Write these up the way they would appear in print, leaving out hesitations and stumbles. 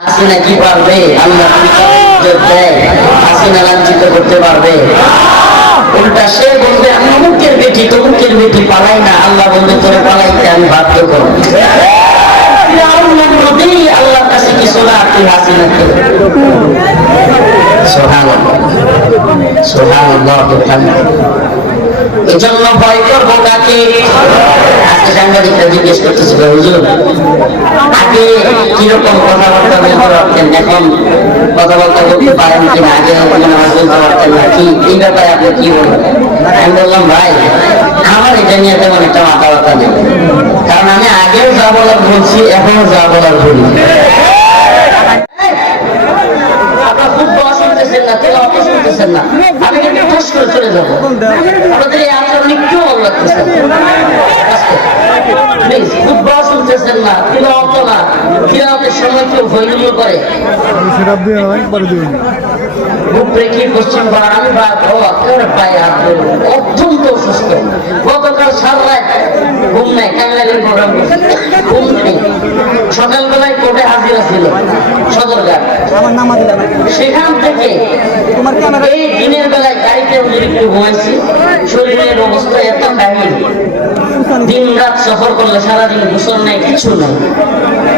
হাসিনা কি পারবে আল্লাহ দেয়? হাসিনা লাঞ্ছিত করতে পারবে? উল্টা সে বলবে আমি অমুকের বেটি তমুকের বেটি পালাই না, আল্লাহ বলবে তোরে পালাইতে আমি বাধ্য করব। আল্লাহর কাছে কিছু না, তুই হাসিনাকে সুবহানাল্লাহ সুবহানাল্লাহ। এজন্য ভয় করবো কাকে? আজকে সাংবাদিকরা জিজ্ঞেস করতেছিল, হুজুর আগে কিরকম কথাবার্তা বলতে পারতেন, এখন কথাবার্তা বলতে পারেন কিনা, আগে বলতে পারতেন না, কি এই ব্যাপারে আপনি কি বলবেন? আমি বললাম ভাই আমার এটা নিয়ে তেমন একটা মাথা ব্যথা নেই, কারণ আমি আগেও যা বলার বলছি এখনো যা বলার বলি। আমি কিন্তু ঠাস করে চলে যাবো, আমাদের এই আচরণ একটু ভালো লাগতেছে ফুটবল শুনতেছেন না, তিলাওয়াত না, তিলাওয়াতের সময় কেউ ভৈরুল্য করে পশ্চিম পাড়া আমি পায়ে হাত ধরব, অত্যন্ত অসুস্থ। গতকাল সারা রাত ঘুম নাই, কাঙ্গালির প্রোগ্রাম ঘুম নেই, সকালবেলায় কোর্টে হাজিরা ছিল সদরঘাট, সেখান থেকে এই দিনের বেলায় গাড়িতে একটু ঘুমাইছি, শরীরের অবস্থা এত কাহিল, দিন রাত সফর করলে সারাদিন গোসল নেই, কিছু নেই,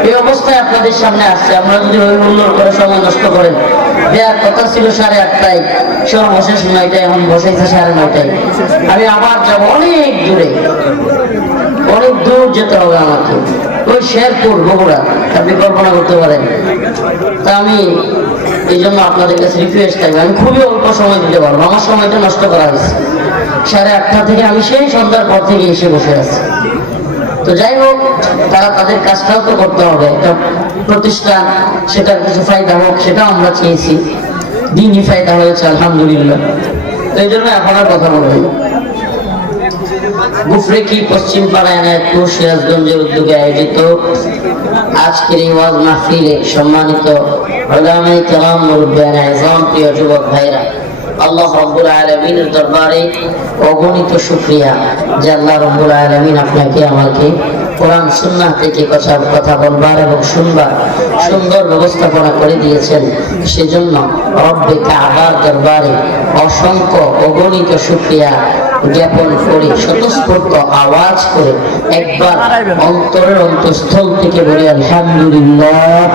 এই অবস্থায় আপনাদের সামনে আসছে। আমরা যদি ওই হুল্লোর করে সময় নষ্ট করেন, দেওয়ার কথা ছিল 8:30টায়, সর্বশেষ 9টায়, এখন বসেছে 9:30টায়। আমি আবার যাবো অনেক দূরে, অনেক দূর যেতে হবে আমাকে, ওই শেরপুর বগুড়া, আপনি কল্পনা করতে পারেন। তা আমি এই জন্য আপনাদের কাছে রিকোয়েস্ট থাকবে, আমি খুবই অল্প সময় দিতে পারবো, আমার সময়টা নষ্ট করা হয়েছে। 8:30টা থেকে আমি সেই সন্ধ্যার পর থেকে এসে বসে আছি। তো যাই হোক, তারা তাদের কাজটাও তো করতে হবে, একটা প্রতিষ্ঠান, সেটার কিছু ফায়দা হোক সেটাও আমরা চেয়েছি, দিনই ফায়দা হয়েছে আলহামদুলিল্লাহ। তো এই জন্য এখন আর কথা বলবো। গুফরেকি পশ্চিম পাড়া এনায়েতপুর সিরাজগঞ্জের উদ্যোগে আয়োজিত আজকের এই ওয়াজ মাহফিলে সম্মানিত উলামায়ে কেরাম, মুরব্বিয়ানে আযম, প্রিয় যুবক ভাইরা, আল্লাহ রাব্বুল আলামিনের দরবারে অগণিত শুকরিয়া যে আল্লাহ রাব্বুল আলামিন আপনাকে আমাকে কোরআন সুন্নাহ থেকে কথা বলবার এবং শুনবার সুন্দর ব্যবস্থাপনা করে দিয়েছেন। সেজন্য রব্বে কাবার দরবারে অসংখ্য অগণিত শুকরিয়া জ্ঞাপন করে স্বতঃস্ফূর্ত আওয়াজ করে একবার অন্তরের অন্তঃস্থল থেকে বলি আলহামদুলিল্লাহ।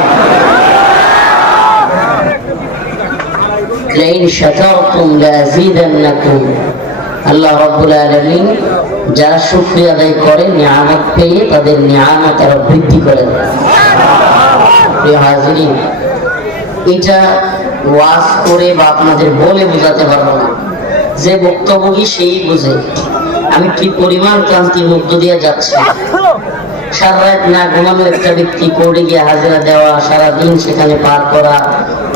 লাইন শাকারতুম লাযীদান্নাকুম। আল্লাহ রাব্বুল আলামিন যারা শুকরিয়া আদায় করে, নিয়ামত পেয়ে তাদের নিয়ামত আরো বৃদ্ধি করেন। প্রিয় হাজিরিন, এটা ওয়াজ করে বা আপনাদের বলে বোঝাতে পারবো না, যে বক্তব্যই সেই বুঝে আমি কি পরিমাণ ক্লান্তির মধ্য দিয়ে যাচ্ছি। সারা রাত না ঘুমানো একটা ব্যক্তি কোর্টে গিয়ে হাজিরা দেওয়া, সারাদিন সেখানে পার করা,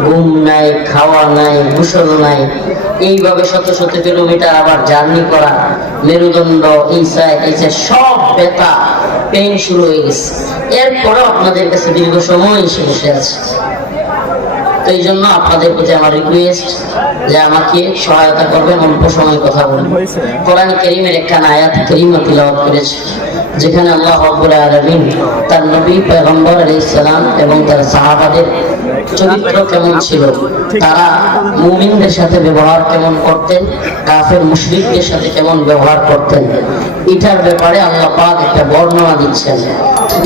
ঘুম নাই, খাওয়া নাই, গোসল নাই, এইভাবে শত শত কিলোমিটার আবার জার্নি করা, মেরুদণ্ড এই সাইড সব ব্যথা, পেইন শুরু হয়ে গেছে। এরপরেও আপনাদের কাছে দীর্ঘ সময় এসে বসে আছে। তো এই জন্য আপনাদের প্রতি আমার রিকোয়েস্ট যে আমাকে সহায়তা করবেন, অল্প সময় কথা বলবেন। কোরআন কারীমের একটা আয়াত কারীমা তিলাওয়াত করেছে, যেখানে আল্লাহ রাব্বুল আলামিন তার নবী পয়গম্বর আলাইহিস সালাম এবং তার সাহাবাদের চরিত্র কেমন ছিল, তারা মুমিনদের সাথে ব্যবহার কেমন করতেন, কাফের মুশরিকদের সাথে কেমন ব্যবহার করতেন, এটার ব্যাপারে আল্লাহ পাক একটা বর্ণনা দিচ্ছেন।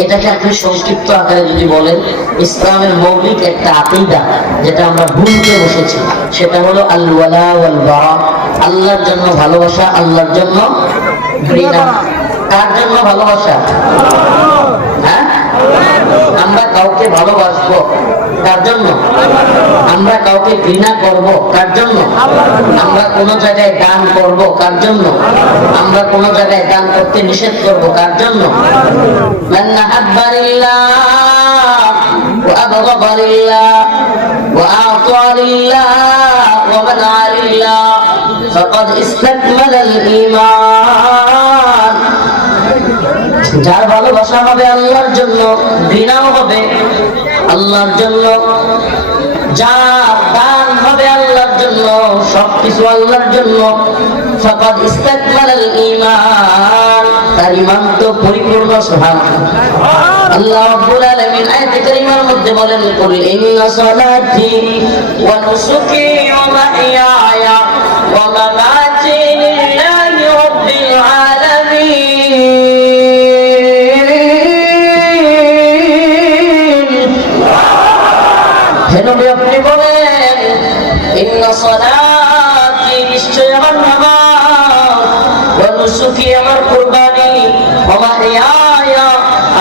এটাকে আপনি সংক্ষিপ্ত আকারে যদি বলেন, ইসলামের মৌলিক একটা আকীদা যেটা আমরা ভুলতে বসেছি, সেটা হলো আল ওয়ালা ওয়াল বারা, আল্লাহর জন্য ভালোবাসা, আল্লাহর জন্য ঘৃণা। কার জন্য ভালোবাসা? হ্যাঁ, আমরা কাউকে ভালোবাসবো কার জন্য? আমরা কাউকে ঘৃণা করব কার জন্য? আমরা কোন জায়গায় দান করব কার জন্য? আমরা কোন জায়গায় দান করতে নিষেধ করব কার জন্য? মান আহাব্বা লিল্লাহ ওয়া আবগাদা লিল্লাহ ওয়া আ'তা লিল্লাহ ওয়া মানআ লিল্লাহ ফাকাদ ইসতাকমালা আল ঈমান। যার ভালোবাসা হবে আল্লাহর জন্য, ঘৃণাও হবে আল্লাহর জন্য, যার দান হবে আল্লাহর জন্য, সবকিছু আল্লাহর জন্য, ফাকাদ ইসতাকমালাল ঈমান, তার ঈমান তো পরিপূর্ণ। সুবহানাল্লাহ। আল্লাহ রাব্বুল আলামিন আয়াতে কারিমার মধ্যে বলেন, কুল ইন্না সালাতি ওয়া নুসুকি ওয়া মাহইয়ায়া ওয়া মামাতি লিল্লাহি রাব্বিল আলামিন। হে নবী, আপনি বলেন, ইন্না সালাতি, নিশ্চয় আমার নামাজ, ওয়া নুসুকি, আমার কুরবানি, ওয়া মাহইয়ায়া,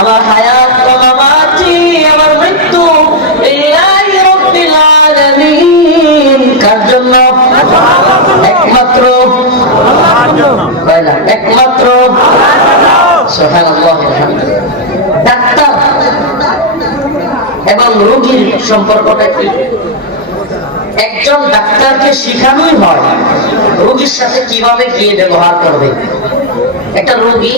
আমার হায়াত, ওয়া মামাতি, আমার মৃত্যু, লিল্লাহি রাব্বিল আলামিন। কার জন্য? একমাত্র আল্লাহর জন্য। একমাত্র সুবহানাল্লাহ। ডাক্তার এবং রোগীর সম্পর্কটা কি? একজন ডাক্তারকে শিখানোই হয় রোগীর সাথে কিভাবে গিয়ে ব্যবহার করবে। একটা রোগী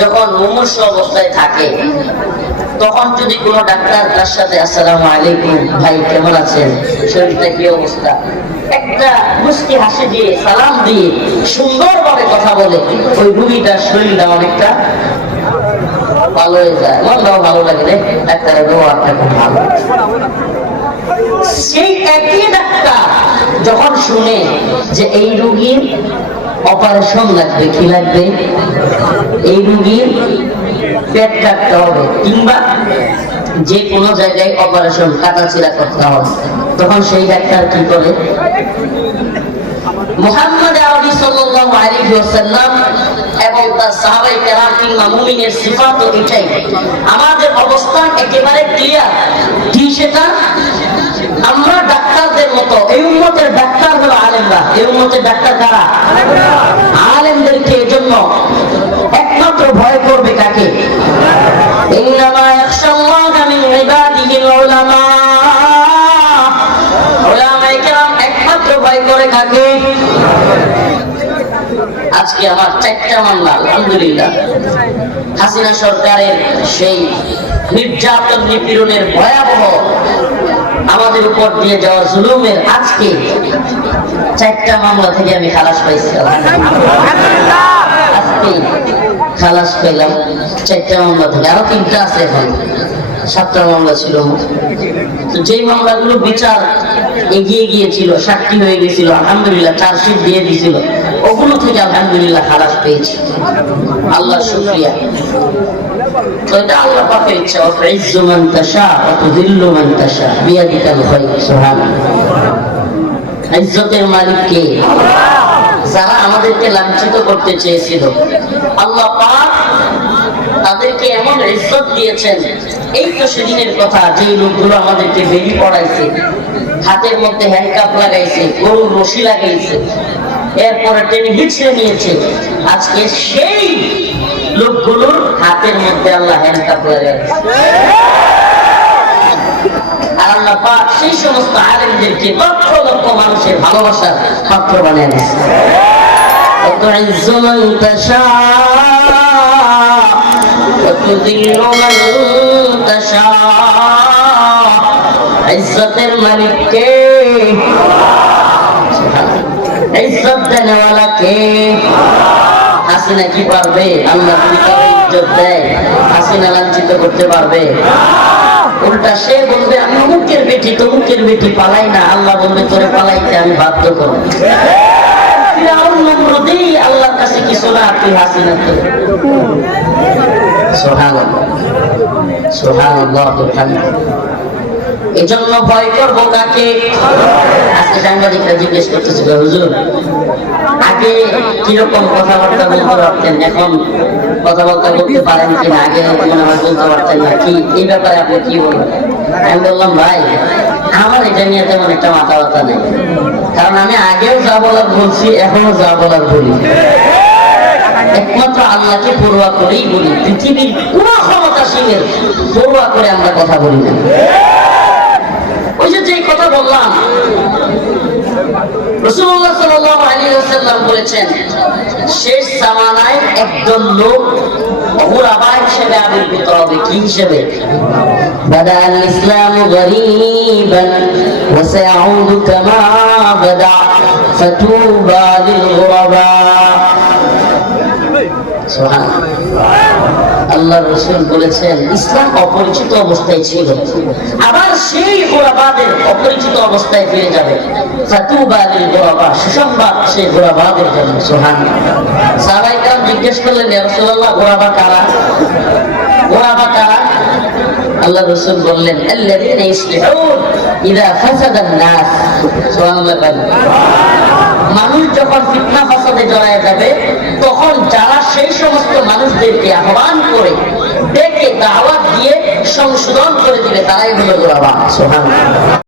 যখন মুমূর্ষু অবস্থায় থাকে, তখন যদি কোনো ডাক্তার তার সাথে আসসালামু আলাইকুম ভাই, কেমন আছেন, শরীরটা কি অবস্থা, একটা মুস্কি হাসি দিয়ে সালাম দিয়ে সুন্দরভাবে কথা বলে, ওই রোগীটার শরীরটা অনেকটা ভালো হয়ে যায়, মনটাও ভালো লাগে রে, ডাক্তারের ব্যবহারটা খুব ভালো। সেই একই ডাক্তার যখন শুনে যে এই রোগীর অপারেশন লাগবে, কি লাগবে, এই রোগীর পেট কাটতে হবে কিংবা যে কোনো জায়গায় অপারেশন কাটাছিড়া করতে হবে, তখন সেই ডাক্তার কি করে? মুহাম্মদ আরবি সাল্লাল্লাহু আলাইহি ওয়াসাল্লাম এবং তার সাহাবায়ে কেরাম কিংবা মুমিনের সিফাত এটাই। আমাদের অবস্থান একেবারে ক্লিয়ার। কি সেটা? আমরা ডাক্তারদের মতো, এই উম্মতের ডাক্তার হলো আলেমরা। এই উম্মতের ডাক্তার কারা? আলেমদেরকে। এজন্য একমাত্র ভয় করবে কাকে? ইন্নামা ইয়াখশাল্লাহা মিন ইবাদিহিল উলামা। উলামায়ে কেরাম একমাত্র ভয় করে কাকে? আজকে আমার 4টা মামলা, আলহামদুলিল্লাহ, হাসিনা সরকারের সেই নির্যাতন নিপীড়নের ভয়াবহ আমাদের উপর দিয়ে যাওয়া জুলুমের আজকে 4টা মামলা থেকে আমি খালাস পাইছি। আজকে খালাস পেলাম 4টা মামলা থেকে। আরো 3টা আছে, এখন 7টা মামলা ছিল। তো যেই মামলাগুলো বিচার এগিয়ে গিয়েছিল, সাক্ষী হয়ে গেছিল, আলহামদুলিল্লাহ চার্জশিট দিয়ে দিয়েছিল, ওগুলো থেকে আলহামদুলিল্লাহ খালাস পেয়েছি। আল্লাহর শুকরিয়া। তো এটা আল্লাহ পাকের ইচ্ছা। ওয়াইজ্জু মান তাশা ওয়া তুযিল্লু মান তাশা বিয়াদিকাল খায়র। সুবহানাল্লাহ। ইজ্জতের মালিক কে? যারা আমাদেরকে লাঞ্ছিত করতে চেয়েছিল, আল্লাহ পাক তাদেরকে এমন ইজ্জত দিয়েছেন। এই তো সেদিনের কথা, যে লোকগুলো আমাদেরকে বেরি পড়াইছে, হাতের মধ্যে হ্যান্ডকাপ লাগাইছে, গরুর রশি লাগাইছে, এরপরে টেনে হিচড়ে নিয়েছে, আজকে সেই লোকগুলোর হাতের মধ্যে আল্লাহ হ্যান্ডকাপ লাগাইছে। আর আল্লাহ পাক সেই সমস্ত আলেমদেরকে লক্ষ লক্ষ মানুষের ভালোবাসার পাত্র বানিয়ে দিয়েছে। তুইজ্জু মান তাশা ওয়া তুযিল্লু মান তাশা। ইজ্জতের মালিক কে? ইজ্জত দেনেওয়ালা কে? হাসিনা কি পারবে? আল্লাহ যদি কাউকে ইজ্জত দেয়, হাসিনা লাঞ্ছিত করতে পারবে? উল্টা সে বলবে, আমি অমুকের বেটি, তমুকের বেটি, পালাই না। আল্লাহ বলবে, তোরে পালাইতে আমি বাধ্য করব। আল্লাহর কাছে কিছু না, তুই হাসিনা তো। সুবহানাল্লাহ, সুবহানাল্লাহ। এজন্য ভয় করবো কাকে? আজকে সাংবাদিকরা জিজ্ঞেস করতেছিল, হুজুর আগে কিরকম কথাবার্তা বলতে পারতেন, এখন কথাবার্তা বলতে পারেন কিনা? আগে মনে হয় বলতে পারতেন না, কি এই ব্যাপারে আপনি কি বলবেন? আমি বললাম, ভাই আমার এটা নিয়ে তেমন একটা মাথা ব্যথা নেই, কারণ আমি আগেও যা বলার বলছি, এখনো যা বলার বলি। একমাত্র আল্লাহকে পরোয়া করেই বলি। পৃথিবীর কোন ক্ষমতাশীলের পরোয়া করে আমরা কথা বলি না। ওই যে কথা বললাম, রাসূলুল্লাহ সাল্লাল্লাহু আলাইহি ওয়াসাল্লাম বলেছেন, শেষ জামানায় একজন লোক গুরাবা হিসেবে আবির্ভূত হবে। কি হিসেবে? বাদা আল ইসলামু গরীবান ওয়া সায়াউদু কামা বাদা ফাতুবা লিল গুরাবা। আল্লাহ রাসূল বলেছেন ইসলাম অপরিচিত অবস্থায় ছিল, আবার সেই গোলাবাদের অপরিচিত অবস্থায় ফিরে যাবে। ফাতুবা লিল গোলাবা, সুসংবাদ সেই গোলাবাদের জন্য। সুবহানাল্লাহ। সাহাবায়ে কেরাম জিজ্ঞেস করলেন, ইয়া রাসূলুল্লাহ, গোলাবা কারা? গোলাবা কারা? আল্লাহ রাসূল বললেন, আল্লাযীনা ইসলিহুন ইযা ফাসাদান নাস। সুবহানাল্লাহ। মানুষ যখন ফিতনা ফাসাদে জড়ায় যাবে, তখন যারা সেই সমস্ত মানুষদেরকে আহ্বান করে ডেকে দাওয়াত দিয়ে সংশোধন করে দিবে, তারাই হলো গোলাবা। সুবহানাল্লাহ।